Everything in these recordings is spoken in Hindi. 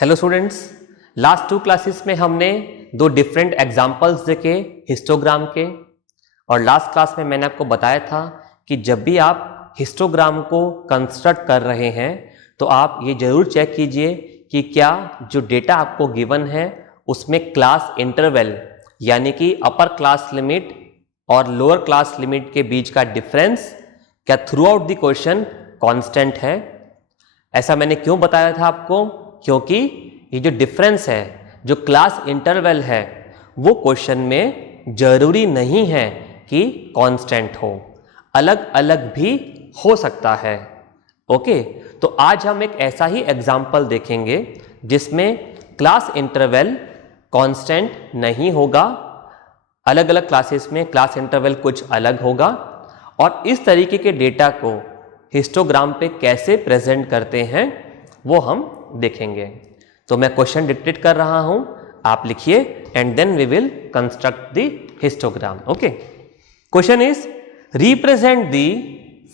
हेलो स्टूडेंट्स, लास्ट 2 क्लासेस में हमने 2 डिफरेंट एग्जांपल्स देखे हिस्टोग्राम के। और लास्ट क्लास में मैंने आपको बताया था कि जब भी आप हिस्टोग्राम को कंस्ट्रक्ट कर रहे हैं तो आप ये जरूर चेक कीजिए कि क्या जो डेटा आपको गिवन है उसमें क्लास इंटरवल यानी कि अपर क्लास लिमिट और लोअर क्लास लिमिट के बीच का डिफरेंस क्या through out the question constant है। ऐसा मैंने क्यों बताया था आपको, क्योंकि ये जो डिफरेंस है, जो क्लास इंटरवल है, वो क्वेश्चन में जरूरी नहीं है कि कांस्टेंट हो, अलग अलग भी हो सकता है। ओके, तो आज हम एक ऐसा ही एग्जाम्पल देखेंगे जिसमें क्लास इंटरवल कांस्टेंट नहीं होगा, अलग अलग क्लासेस में क्लास इंटरवल कुछ अलग होगा। और इस तरीके के डेटा को हिस्टोग्राम पे कैसे प्रेजेंट करते हैं वो हम देखेंगे। तो मैं क्वेश्चन डिक्टेट कर रहा हूं, आप लिखिए and then we will construct the histogram. Okay, question is represent the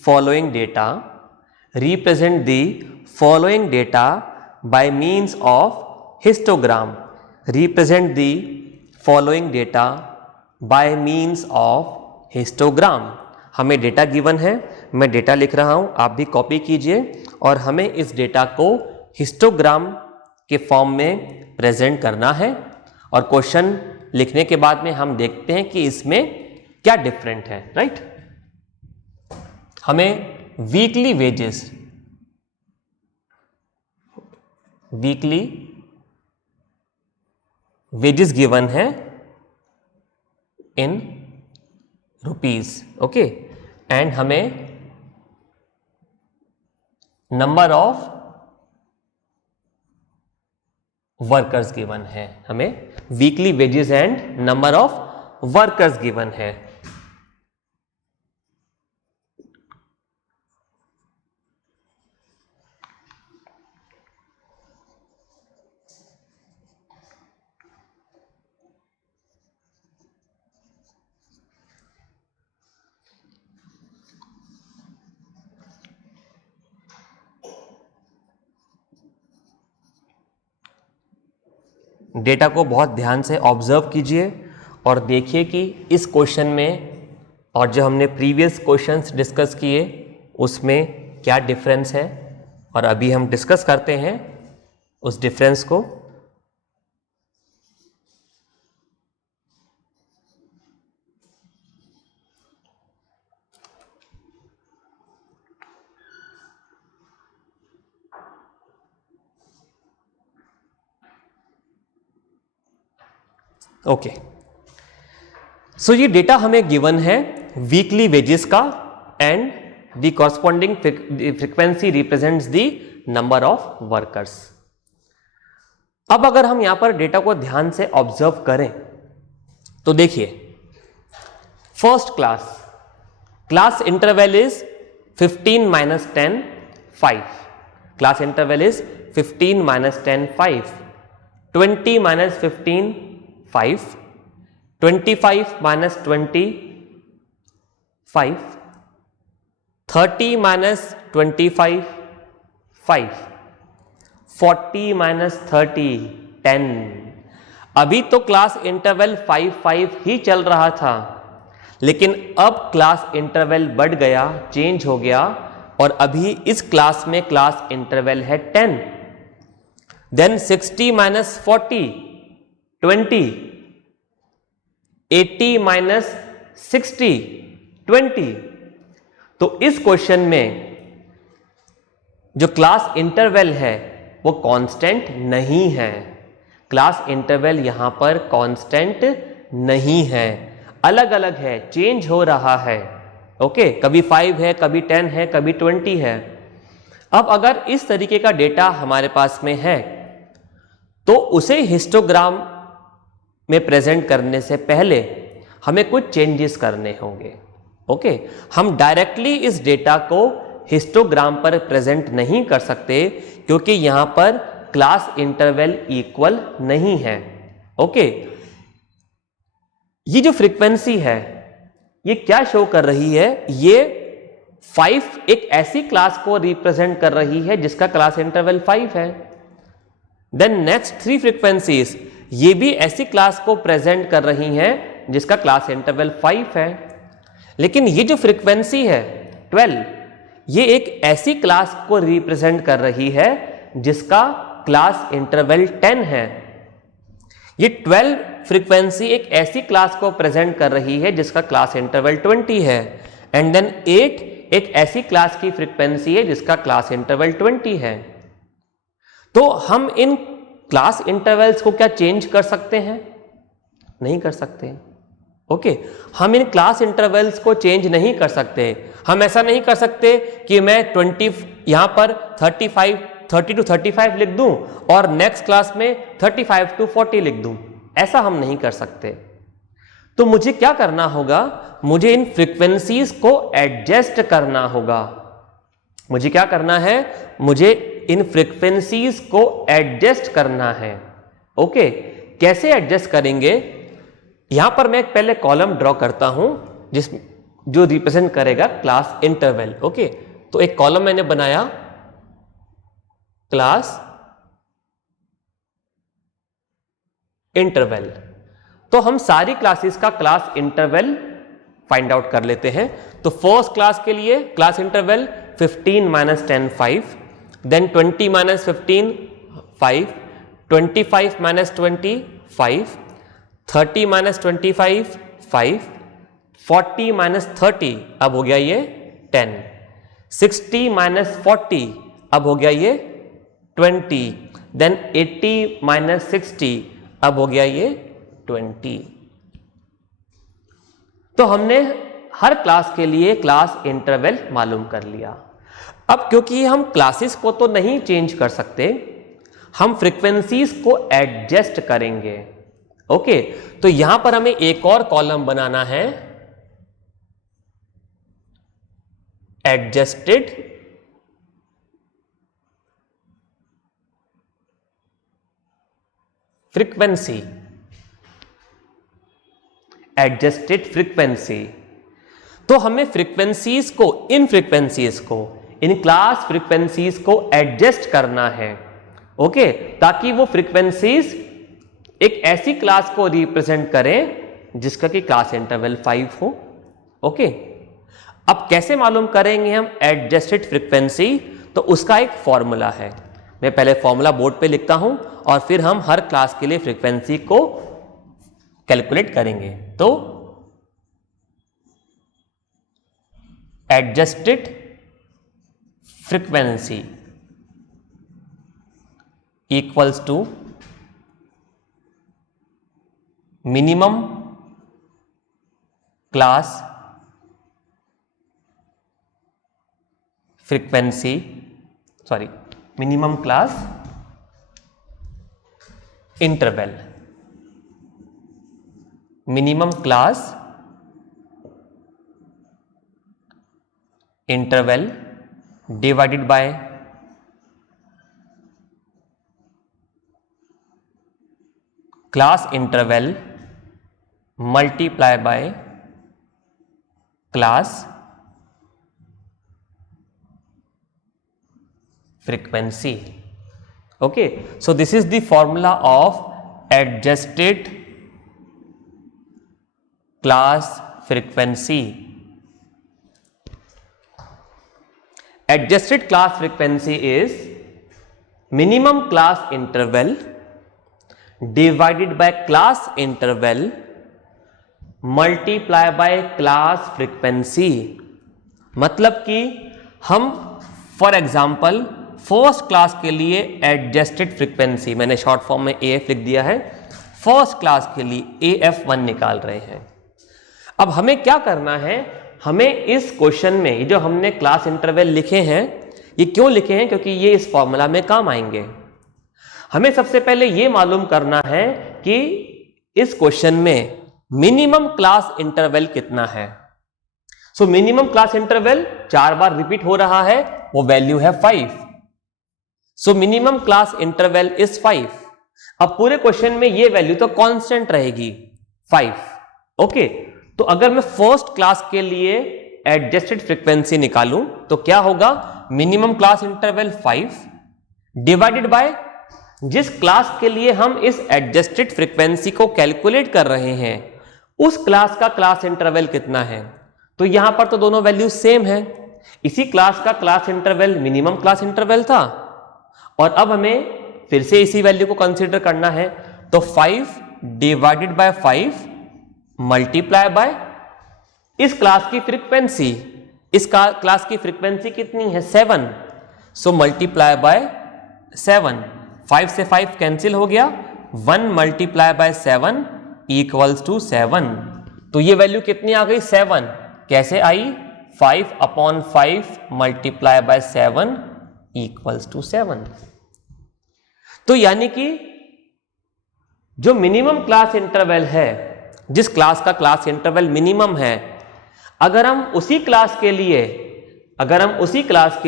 following data, represent the following data by means of histogram, represent the following data by means of histogram. हमें डेटा गिवन है, मैं डेटा लिख रहा हूं, आप भी कॉपी कीजिए और हमें इस डेटा को हिस्टोग्राम के फॉर्म में प्रेजेंट करना है। और क्वेश्चन लिखने के बाद में हम देखते हैं कि इसमें क्या डिफरेंट है। राइट, हमें वीकली वेजेस गिवन है इन रुपीस। ओके, एंड हमें नंबर ऑफ वर्कर्स गिवन है, हमें weekly wages and number of workers given है। डेटा को बहुत ध्यान से ऑब्जर्व कीजिए और देखिए कि इस क्वेश्चन में और जो हमने प्रीवियस क्वेश्चंस डिस्कस किए उसमें क्या डिफरेंस है, और अभी हम डिस्कस करते हैं उस डिफरेंस को। ओके, सो ये डेटा हमें गिवन है वीकली वेजेस का and the corresponding frequency represents the number of workers. अब अगर हम यहां पर डेटा को ध्यान से ऑब्जर्व करें तो देखिए, first class interval is 15 - 10 5, class interval is 15 - 10 5, 20 - 15 5, 25 - 20 5, 30 - 25 5, 40 - 30 10। अभी तो क्लास इंटरवल 5 5 ही चल रहा था, लेकिन अब क्लास इंटरवल बढ़ गया, चेंज हो गया, और अभी इस क्लास में क्लास इंटरवल है 10। देन 60 - 40 20, 80 - 60 20। तो इस क्वेश्चन में जो क्लास इंटरवल है वो कांस्टेंट नहीं है, क्लास इंटरवल यहां पर कांस्टेंट नहीं है, अलग अलग है, चेंज हो रहा है। ओके, कभी 5 है, कभी 10 है, कभी 20 है। अब अगर इस तरीके का डेटा हमारे पास में है तो उसे हिस्टोग्राम में प्रेजेंट करने से पहले हमें कुछ चेंजेस करने होंगे। ओके, हम डायरेक्टली इस डेटा को हिस्टोग्राम पर प्रेजेंट नहीं कर सकते क्योंकि यहां पर क्लास इंटरवल इक्वल नहीं है। ओके, ये जो फ्रीक्वेंसी है ये क्या शो कर रही है, ये 5 एक ऐसी क्लास को रिप्रेजेंट कर रही है जिसका क्लास इंटरवल 5 है। देन नेक्स्ट 3 फ्रीक्वेंसीज ये भी ऐसी क्लास को प्रेजेंट कर रही हैं जिसका क्लास इंटरवल 5 है। लेकिन ये जो फ्रीक्वेंसी है 12, ये एक ऐसी क्लास को रिप्रेजेंट कर रही है जिसका क्लास इंटरवल 10 है। ये 12 फ्रीक्वेंसी एक ऐसी क्लास को प्रेजेंट कर रही है जिसका क्लास इंटरवल 20 है। एंड देन 8 एक ऐसी क्लास की फ्रीक्वेंसी है जिसका क्लास इंटरवल 20 है। तो हम इन क्लास इंटरवल्स को क्या चेंज कर सकते हैं? नहीं कर सकते। ओके, हम इन क्लास इंटरवल्स को चेंज नहीं कर सकते। हम ऐसा नहीं कर सकते कि मैं 20 यहां पर 30 to 35 लिख दूं और नेक्स्ट क्लास में 35 to 40 लिख दूं। ऐसा हम नहीं कर सकते। तो मुझे क्या करना होगा? मुझे इन फ्रीक्वेंसीज को एडजस्ट करना होगा। मुझे क्या करना है? मुझे इन फ्रीक्वेंसीज को एडजस्ट करना है। ओके, कैसे एडजस्ट करेंगे? यहां पर मैं एक पहले कॉलम ड्रॉ करता हूं जो रिप्रेजेंट करेगा क्लास इंटरवल। ओके, तो एक कॉलम मैंने बनाया क्लास इंटरवल। तो हम सारी क्लासेस का क्लास इंटरवल फाइंड आउट कर लेते हैं। तो फर्स्ट क्लास के लिए क्लास इंटरवल 15 - 10 5, देन 20 - 15 5, 25 - 20 5, 30 - 25 5, 40 - 30 अब हो गया ये 10, 60 - 40 अब हो गया ये 20, देन 80 - 60 अब हो गया ये 20। तो हमने हर क्लास के लिए क्लास इंटरवल मालूम कर लिया। अब क्योंकि हम क्लासेस को तो नहीं चेंज कर सकते, हम फ्रीक्वेंसीज को एडजस्ट करेंगे। ओके, तो यहां पर हमें एक और कॉलम बनाना है, एडजस्टेड फ्रीक्वेंसी। Adjusted frequency. तो हमें फ्रीक्वेंसीज को इन क्लास फ्रीक्वेंसीज को एडजस्ट करना है। ओके, ताकि वो फ्रीक्वेंसीज एक ऐसी क्लास को रिप्रेजेंट करें जिसका कि क्लास इंटरवल 5 हो। ओके, अब कैसे मालूम करेंगे हम एडजस्टेड फ्रीक्वेंसी? तो उसका एक फॉर्मूला है। मैं पहले फॉर्मूला बोर्ड पे लिखता हूं और फिर हम हर क्लास के लिए फ्रीक्वेंसी को कैलकुलेट करेंगे। तो adjusted frequency equals to minimum class frequency, minimum class interval, minimum class interval divided by class interval multiply by class frequency. Okay, so this is the formula of adjusted class frequency. Adjusted class frequency is minimum class interval divided by class interval multiply by class frequency. मतलब कि हम फॉर एग्जाम्पल फर्स्ट क्लास के लिए एडजस्टेड फ्रीक्वेंसी, मैंने शॉर्ट फॉर्म में AF लिख दिया है, फर्स्ट क्लास के लिए AF1 निकाल रहे हैं। अब हमें क्या करना है? हमें इस क्वेश्चन में ये जो हमने क्लास इंटरवल लिखे हैं, ये क्यों लिखे हैं? क्योंकि ये इस फॉर्मूला में काम आएंगे। हमें सबसे पहले ये मालूम करना है कि इस क्वेश्चन में मिनिमम क्लास इंटरवल कितना है। सो मिनिमम क्लास इंटरवल 4 बार रिपीट हो रहा है, वो वैल्यू है 5। So minimum class interval is 5। अब पूरे क्वेश्चन में ये वैल्यू तो कांस्टेंट रहेगी 5। ओके, तो अगर मैं फर्स्ट क्लास के लिए एडजस्टेड फ्रीक्वेंसी निकालूं तो क्या होगा? Minimum class interval 5 divided bye जिस क्लास के लिए हम इस एडजस्टेड फ्रीक्वेंसी को कैलकुलेट कर रहे हैं उस क्लास का क्लास इंटरवल कितना है। तो यहां पर तो दोनों वैल्यूज सेम है, इसी क्लास का class interval minimum class interval था और अब हमें फिर से इसी वैल्यू को कंसीडर करना है। तो 5 डिवाइडेड बाय 5 मल्टीप्लाई बाय इस क्लास की फ्रीक्वेंसी, इस क्लास की फ्रीक्वेंसी कितनी है 7, सो मल्टीप्लाई बाय 7। 5 से 5 कैंसिल हो गया, 1 मल्टीप्लाई बाय 7 इक्वल्स टू 7। तो ये वैल्यू कितनी आ गई 7। कैसे आई 5/5 मल्टीप्लाई बाय 7 इक्वल्स टू 7। तो यानी कि जो मिनिमम क्लास इंटरवल है, जिस क्लास का क्लास इंटरवल मिनिमम है, अगर हम उसी क्लास के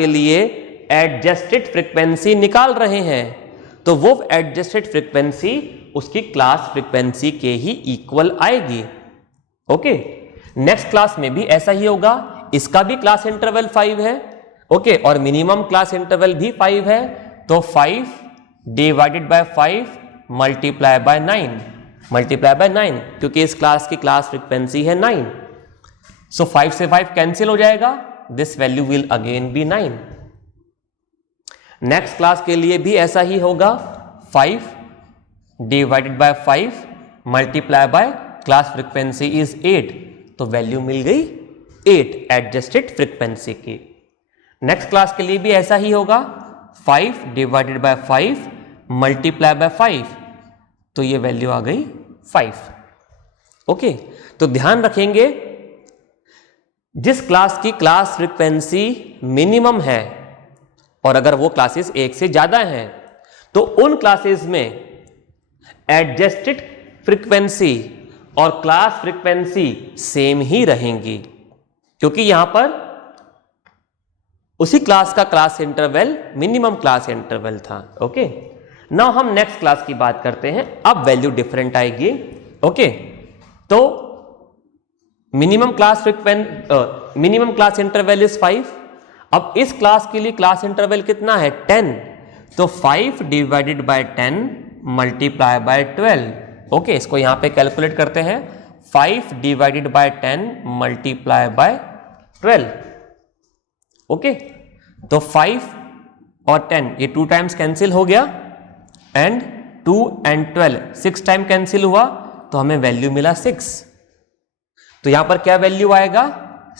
लिए एडजस्टेड फ्रीक्वेंसी निकाल रहे हैं तो वो एडजस्टेड फ्रीक्वेंसी उसकी क्लास फ्रीक्वेंसी के ही इक्वल आएगी। ओके, नेक्स्ट क्लास में भी ऐसा ही होगा, इसका भी क्लास इंटरवल 5 है। ओके, और मिनिमम क्लास इंटरवल भी 5 है। तो 5 डिवाइडेड बाय 5 मल्टीप्लाई बाय 9 क्योंकि इस क्लास की क्लास फ्रीक्वेंसी है 9। सो 5 से 5 कैंसिल हो जाएगा, this value will again be 9। Next class के लिए भी ऐसा ही होगा, 5 divided by 5 multiply by class frequency is 8, तो वैल्यू मिल गई 8 एडजस्टेड फ्रीक्वेंसी की। नेक्स्ट क्लास के लिए भी ऐसा ही होगा, 5 डिवाइडेड बाय 5 मल्टीप्लाई बाय 5, तो ये वैल्यू आ गई 5। ओके, तो ध्यान रखेंगे जिस क्लास की क्लास फ्रीक्वेंसी मिनिमम है और अगर वो क्लासेस 1 से ज्यादा हैं तो उन क्लासेस में एडजस्टेड फ्रीक्वेंसी और क्लास फ्रीक्वेंसी सेम ही रहेंगी, क्योंकि यहां पर उसी क्लास का class interval minimum class interval था। ओके, नाउ हम नेक्स्ट क्लास की बात करते हैं। अब वैल्यू डिफरेंट आएगी। ओके, तो मिनिमम क्लास इंटरवल इज 5। अब इस क्लास के लिए क्लास इंटरवल कितना है 10, तो 5 divided bye 10 multiply by 12। Okay, इसको यहां पे कैलकुलेट करते हैं, 5 divided bye 10 multiply by 12। Okay, तो 5 और 10 ये 2 टाइम्स कैंसिल हो गया एंड 2 and 12 6 टाइम कैंसिल हुआ, तो हमें वैल्यू मिला 6। तो यहां पर क्या वैल्यू आएगा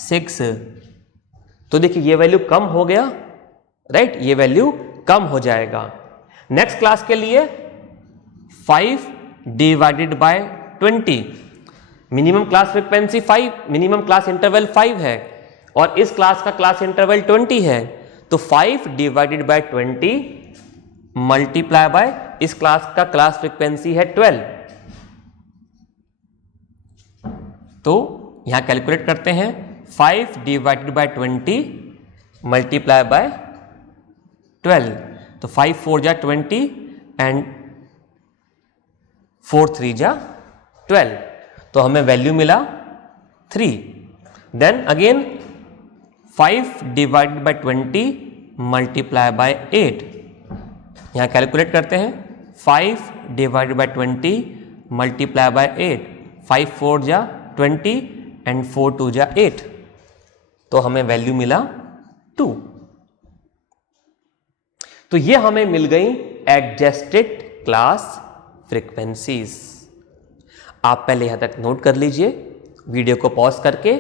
6। तो देखिए ये वैल्यू कम हो गया, राइट, ये वैल्यू कम हो जाएगा। नेक्स्ट क्लास के लिए 5 divided by 20, minimum class frequency 5, minimum class interval 5 है और इस क्लास का क्लास इंटरवल 20 है, तो 5 डिवाइडेड बाय 20 मल्टीप्लाई बाय इस क्लास का क्लास फ्रीक्वेंसी है 12। तो यहां कैलकुलेट करते हैं, 5 डिवाइडेड बाय 20 मल्टीप्लाई बाय 12, तो 5 4 जा 20 एंड 4 3 जा 12, तो हमें वैल्यू मिला 3। Then again 5 divided by 20 multiply by 8, यहां कैलकुलेट करते हैं, 5 डिवाइडेड बाय 20 मल्टीप्लाई बाय 8, 5 4 जा 20 एंड 4 2 जा 8, तो हमें वैल्यू मिला 2। तो ये हमें मिल गई एडजस्टेड क्लास फ्रीक्वेंसीज। आप पहले यहां तक नोट कर लीजिए, वीडियो को पॉज करके।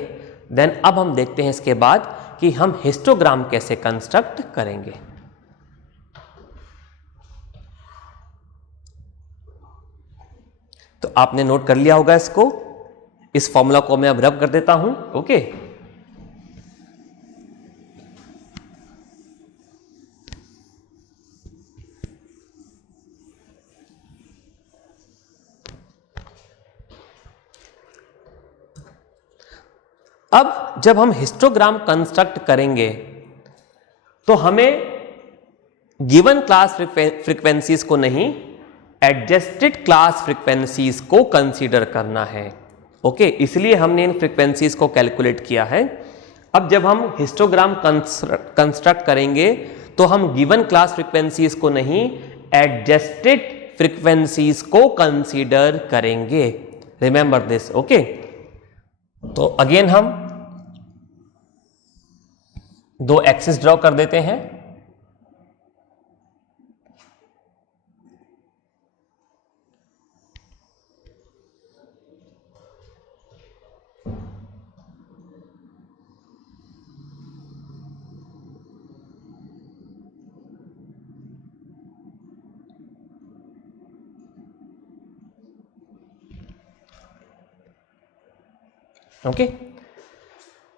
देन अब हम देखते हैं इसके बाद कि हम हिस्टोग्राम कैसे कंस्ट्रक्ट करेंगे। तो आपने नोट कर लिया होगा इसको, इस फॉर्मूला को मैं अब रब कर देता हूं। ओके, अब जब हम हिस्टोग्राम कंस्ट्रक्ट करेंगे तो हमें गिवन क्लास फ्रीक्वेंसीज को नहीं, एडजस्टेड क्लास फ्रीक्वेंसीज को कंसीडर करना है। ओके, इसलिए हमने इन फ्रीक्वेंसीज को कैलकुलेट किया है। अब जब हम हिस्टोग्राम कंस्ट्रक्ट करेंगे तो हम गिवन क्लास फ्रीक्वेंसीज को नहीं, एडजस्टेड फ्रीक्वेंसीज को कंसीडर करेंगे। Remember this, okay. तो अगेन हम दो एक्सिस ड्रॉ कर देते हैं। ओके,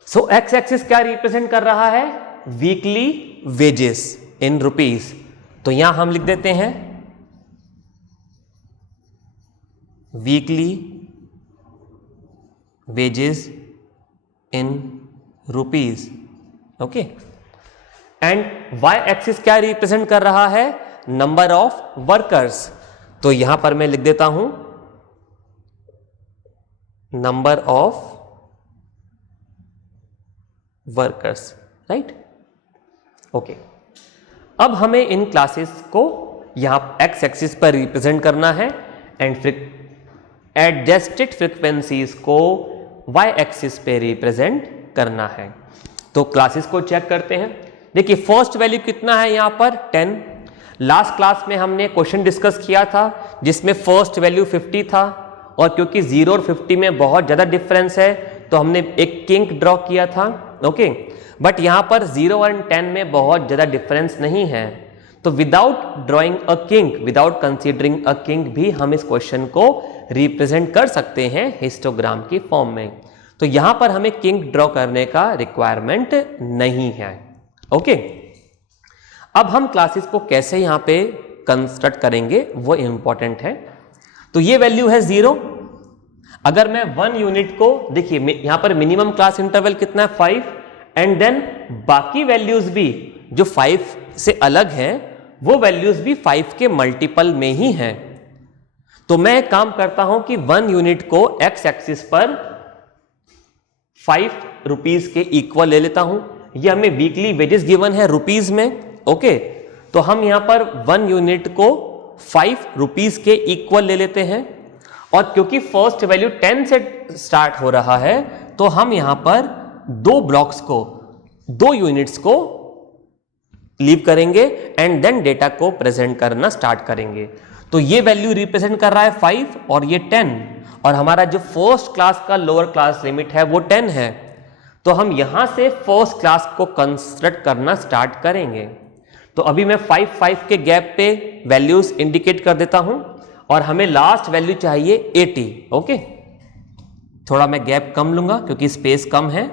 सो एक्स एक्सिस क्या रिप्रेजेंट कर रहा है? Weekly wages in rupees. तो यहां हम लिख देते हैं weekly wages in rupees, okay. And Y axis क्या रिप्रेजेंट कर रहा है? Number of workers. तो यहां पर मैं लिख देता हूं number of workers, right, okay. अब हमें इन क्लासेस को यहां एक्स एक्सिस पर रिप्रेजेंट करना है एंड एडजस्टेड फ्रीक्वेंसीज को वाई एक्सिस पे रिप्रेजेंट करना है। तो क्लासेस को चेक करते हैं। देखिए फर्स्ट वैल्यू कितना है यहां पर? 10। लास्ट क्लास में हमने क्वेश्चन डिस्कस किया था जिसमें फर्स्ट वैल्यू 50 था, और क्योंकि 0 और 50 में बहुत ज्यादा डिफरेंस है तो हमने एक किंक ड्रॉ किया था, ओके। बट यहां पर 0 और 10 में बहुत ज्यादा डिफरेंस नहीं है, तो without drawing a kink, without considering a kink भी हम इस क्वेश्चन को रिप्रेजेंट कर सकते हैं हिस्टोग्राम की फॉर्म में। तो यहां पर हमें किंक ड्रॉ करने का रिक्वायरमेंट नहीं है, ओके। अब हम क्लासेस को कैसे यहां पे कंस्ट्रक्ट करेंगे वो इंपॉर्टेंट है। तो ये वैल्यू है 0। अगर मैं 1 यूनिट को, देखिए यहां पर मिनिमम क्लास इंटरवल कितना है? 5। एंड देन बाकी वैल्यूज भी जो 5 से अलग हैं वो वैल्यूज भी 5 के मल्टीपल में ही हैं। तो मैं एक काम करता हूं कि 1 यूनिट को एक्स एक्सिस पर 5 रुपीज के इक्वल ले लेता हूं। ये हमें वीकली वेजेस गिवन है रुपीज में, ओके। तो हम यहां पर 1 यूनिट को 5 रुपीज के इक्वल ले लेते हैं, और क्योंकि फर्स्ट वैल्यू 10 से स्टार्ट हो रहा है तो हम यहां पर 2 ब्लॉक्स को, 2 यूनिट्स को लीव करेंगे एंड देन डेटा को प्रेजेंट करना स्टार्ट करेंगे। तो ये वैल्यू रिप्रेजेंट कर रहा है 5 और ये 10, और हमारा जो फर्स्ट क्लास का लोअर क्लास लिमिट है वो 10 है। तो हम यहां से फर्स्ट क्लास को कंस्ट्रक्ट करना स्टार्ट करेंगे। तो अभी मैं 5 के गैप पे वैल्यूज इंडिकेट कर देता हूं, और हमें लास्ट वैल्यू चाहिए 80, ओके। थोड़ा मैं गैप कम लूंगा क्योंकि स्पेस कम है।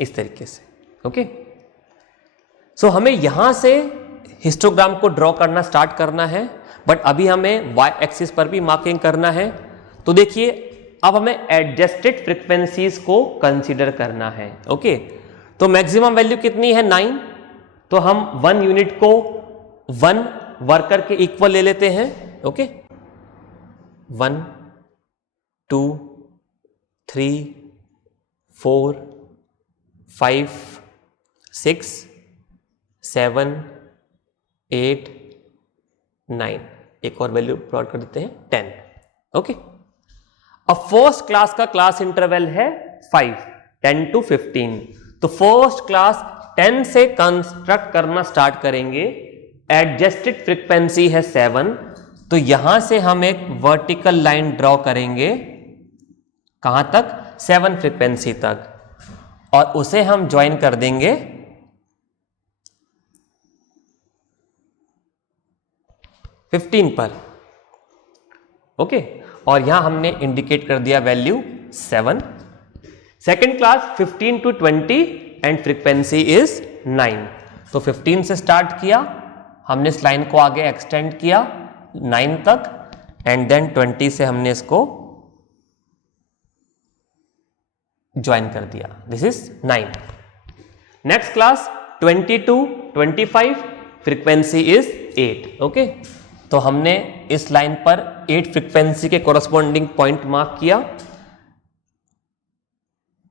इस तरीके से, ओके। सो हमें यहां से हिस्टोग्राम को ड्रॉ करना स्टार्ट करना है, बट अभी हमें वाई एक्सिस पर भी मार्किंग करना है। तो देखिए अब हमें एडजस्टेड फ्रीक्वेंसीज को कंसीडर करना है, ओके। तो मैक्सिमम वैल्यू कितनी है? 9। तो हम 1 यूनिट को 1 वर्कर के इक्वल ले लेते हैं, ओके। 1 2 3 4 5 6 7 8 9, एक और वैल्यू प्लॉट कर देते हैं 10, ओके। अब फर्स्ट क्लास का क्लास इंटरवल है 5, 10 to 15। तो फर्स्ट क्लास 10 से कंस्ट्रक्ट करना स्टार्ट करेंगे। एडजस्टेड फ्रीक्वेंसी है 7, तो यहां से हम एक वर्टिकल लाइन ड्रॉ करेंगे, कहां तक? 7 फ्रीक्वेंसी तक, और उसे हम ज्वाइन कर देंगे 15 पर, ओके। और यहां हमने इंडिकेट कर दिया value 7। Second class 15 to 20 and frequency is 9। तो 15 से स्टार्ट किया हमने, इस लाइन को आगे एक्सटेंड किया 9 तक, एंड देन 20 से हमने इसको ज्वाइन कर दिया। This is 9। Next class 22, 25, frequency is 8। Okay, तो हमने इस लाइन पर 8 फ्रीक्वेंसी के कोरस्पॉन्डिंग पॉइंट मार्क किया,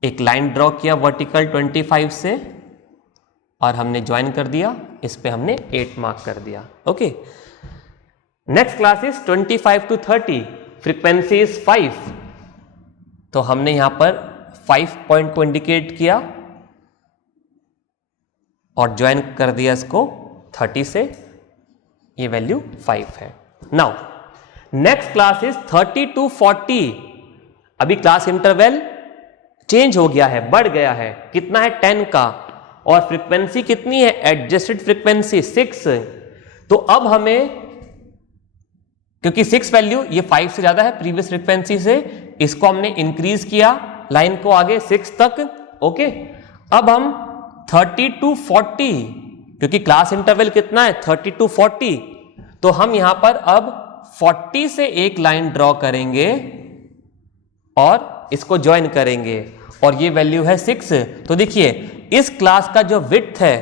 एक लाइन ड्रॉ किया वर्टिकल 25 से, और हमने ज्वाइन कर दिया, इस पे हमने 8 मार्क कर दिया। Okay, next class is 25 to 30, frequency is 5। तो हमने यहां पर 5 पॉइंट को इंडिकेट किया और ज्वाइन कर दिया इसको 30 से, ये वैल्यू 5 है। Now next class is 30 to 40। अभी क्लास इंटरवल चेंज हो गया है, बढ़ गया है, कितना है 10 का, और फ्रीक्वेंसी कितनी है, एडजस्टेड फ्रीक्वेंसी 6। तो अब हमें, क्योंकि 6 वैल्यू ये 5 से ज्यादा है प्रीवियस फ्रीक्वेंसी से, इसको हमने इंक्रीज किया लाइन को आगे 6 तक। ओके, अब हम 30 to 40, क्योंकि क्लास इंटरवल कितना है 30 to 40, तो हम यहां पर अब 40 से एक लाइन ड्रॉ करेंगे और इसको ज्वाइन करेंगे, और ये वैल्यू है 6। तो देखिए इस क्लास का जो विड्थ है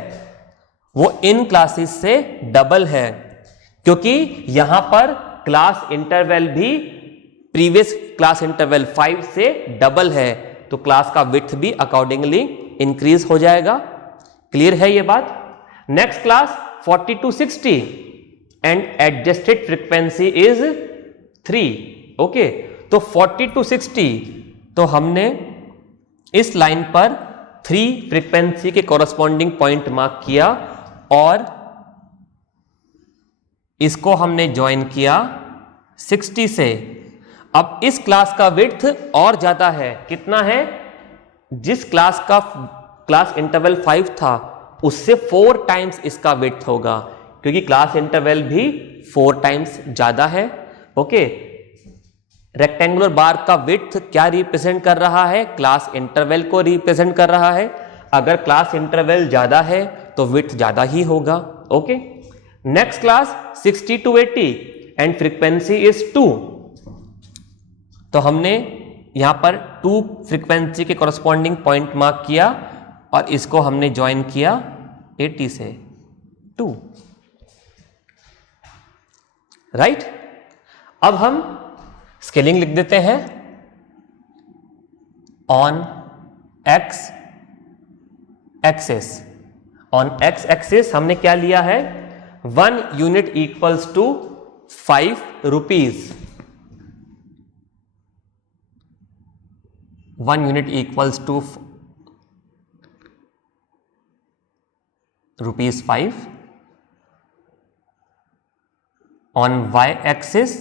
वो इन क्लासेस से डबल है, क्योंकि यहां पर क्लास इंटरवल भी प्रीवियस क्लास इंटरवल 5 से डबल है, तो क्लास का विड्थ भी अकॉर्डिंगली इंक्रीज हो जाएगा। क्लियर है ये बात? Next class 40 to 60 and adjusted frequency is 3। Okay, तो 40 to 60, तो हमने इस लाइन पर 3 फ्रीक्वेंसी के कोरस्पॉन्डिंग पॉइंट मार्क किया और इसको हमने ज्वाइन किया 60 से। अब इस क्लास का विड्थ और ज्यादा है, कितना है, जिस क्लास का क्लास इंटरवल 5 था उससे 4 टाइम्स इसका विड्थ होगा, क्योंकि क्लास इंटरवल भी 4 टाइम्स ज्यादा है। ओके, रेक्टेंगुलर बार का विड्थ क्या रिप्रेजेंट कर रहा है, क्लास इंटरवल को रिप्रेजेंट कर रहा है। अगर क्लास इंटरवल ज्यादा है तो विड्थ ज्यादा ही होगा। Okay, next class 60 to 80 and frequency is 2। तो हमने यहां पर 2 फ्रीक्वेंसी के कोरस्पॉन्डिंग पॉइंट मार्क किया और इसको हमने ज्वाइन किया 80 से 2। राइट, अब हम स्केलिंग लिख देते हैं। On X axis, on X axis हमने क्या लिया है, 1 unit equals to 5 rupees. 1 unit equals to ₹5। On Y axis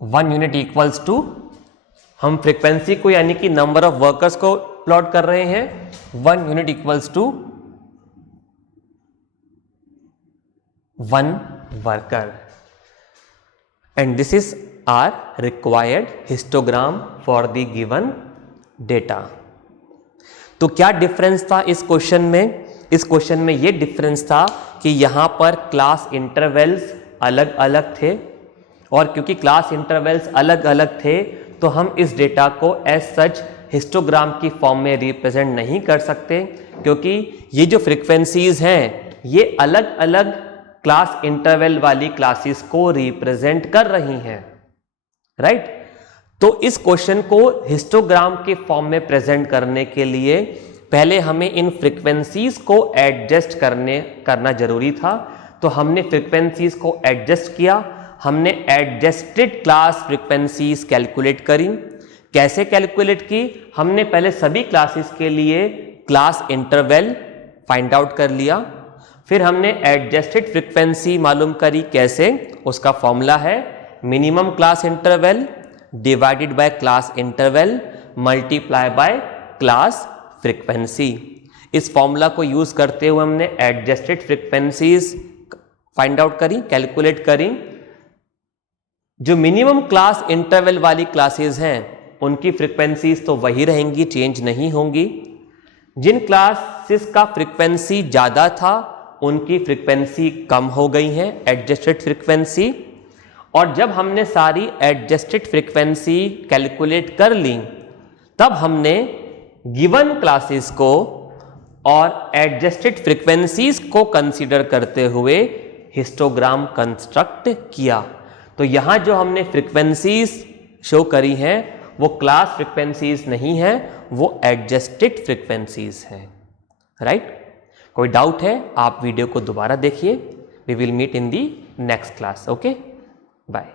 1 unit equals to, हम फ्रीक्वेंसी को यानी कि नंबर ऑफ वर्कर्स को प्लॉट कर रहे हैं, 1 unit equals to 1 worker, and this is our required histogram for the given data. तो क्या डिफरेंस था इस क्वेश्चन में? इस क्वेश्चन में यह डिफरेंस था कि यहां पर क्लास इंटरवल्स अलग अलग थे, और क्योंकि क्लास इंटरवल्स अलग अलग थे तो हम इस डेटा को एज सच हिस्टोग्राम की फॉर्म में रिप्रेजेंट नहीं कर सकते, क्योंकि ये जो फ्रीक्वेंसीज हैं ये अलग अलग क्लास इंटरवल वाली क्लासेस को रिप्रेजेंट कर रही हैं। राइट, तो इस क्वेश्चन को हिस्टोग्राम के फॉर्म में प्रेजेंट करने के लिए पहले हमें इन फ्रीक्वेंसीज को एडजस्ट करना जरूरी था। तो हमने फ्रीक्वेंसीज को एडजस्ट किया, हमने एडजस्टेड क्लास फ्रीक्वेंसीज कैलकुलेट करी। कैसे कैलकुलेट की? हमने पहले सभी क्लासेस के लिए क्लास इंटरवल फाइंड आउट कर लिया, फिर हमने एडजस्टेड फ्रीक्वेंसी मालूम करी। कैसे? उसका फॉर्मूला है minimum class interval divided by class interval multiply by class frequency. इस फॉर्मूला को यूज करते हुए हमने एडजस्टेड फ्रीक्वेंसीज फाइंड आउट करी, कैलकुलेट करी। जो मिनिमम क्लास इंटरवल वाली क्लासेस हैं उनकी फ्रिक्वेंसीज तो वही रहेंगी, चेंज नहीं होंगी। जिन क्लासेस का फ्रिक्वेंसी ज़्यादा था उनकी फ्रिक्वेंसी कम हो गई है, एडजस्टेड फ्रिक्वेंसी। और जब हमने सारी एडजस्टेड फ्रिक्वेंसी कैलकुलेट कर ली तब हमने गिवन क्लासेस को और एडजस्टेड फ्रिक्वेंसीज को कंसीडर करते हुए हिस्टोग्राम कंस्ट्रक्ट किया। तो यहाँ जो हमने फ्रिक्वेंसीज शो करी हैं वो क्लास फ्रिक्वेंसीज नहीं है, वो एडजस्टेड फ्रिक्वेंसीज हैं, राइट। कोई डाउट है आप वीडियो को दोबारा देखिए। We will meet in the next class. Okay, bye.